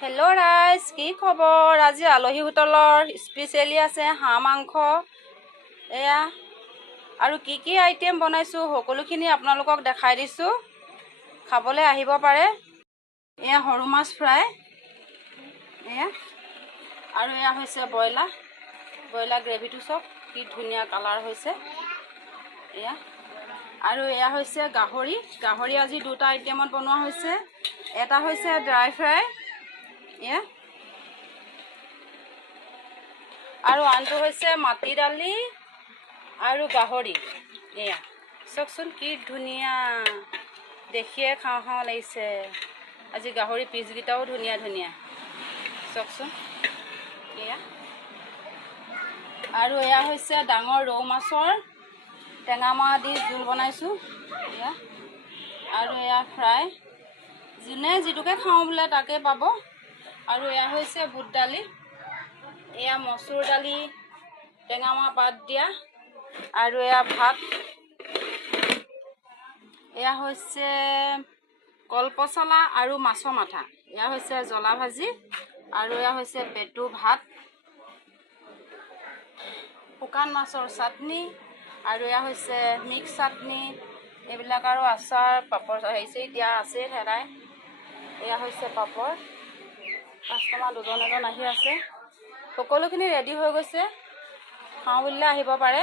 Hello' ৰাইজ, কি খবৰ? আজি আলহী হোটেলৰ স্পেচিয়েলি আছে হাঁহ মাংস এয়া আৰু কি আইটেম বনাইছোঁ সকলোখিনি আপোনালোকক দেখাই দিছোঁ। খাবলৈ আহিব পাৰে। এয়া সৰু মাছ ফ্ৰাই, এয়া আৰু এয়া হৈছে ব্ৰইলাৰ গ্ৰেভিটো চাওক কি ধুনীয়া কালাৰ হৈছে। এয়া আৰু এয়া হৈছে গাহৰি আজি দুটা আইটেমত বনোৱা হৈছে। এটা হৈছে ড্ৰাই ফ্ৰাই, এয়া আৰু আনটো হৈছে মাটি দালি আৰু গাহৰি। এয়া চাওকচোন কি ধুনীয়া, দেখিয়ে খাওঁ খাওঁ লাগিছে। আজি গাহৰি পিচকেইটাও ধুনীয়া চাওকচোন। এয়া আৰু এয়া হৈছে ডাঙৰ ৰৌ মাছৰ টেঙামৰা দি জোল বনাইছোঁ। এয়া আৰু এয়া ফ্ৰাই, যোনে যিটোকে খাওঁ বোলে তাকে পাব। আৰু এয়া হৈছে বুট দালি, এয়া মচুৰ দালি টেঙামৰা পাত দিয়া, আৰু এয়া ভাত। এয়া হৈছে কলপচলা আৰু মাছৰ মাথা, এয়া হৈছে জ্বলা ভাজি, আৰু এয়া হৈছে পেটু ভাত, শুকান মাছৰ চাটনি, আৰু এয়া হৈছে মিক্স চাটনি। এইবিলাক আৰু আচাৰ পাপৰ হেৰি দিয়া আছে হেৰাই। এয়া হৈছে পাপৰ। কাষ্টমাৰ দুজন এজন আহি আছে। সকলোখিনি ৰেডি হৈ গৈছে, খাওঁ বুলিলে আহিব পাৰে।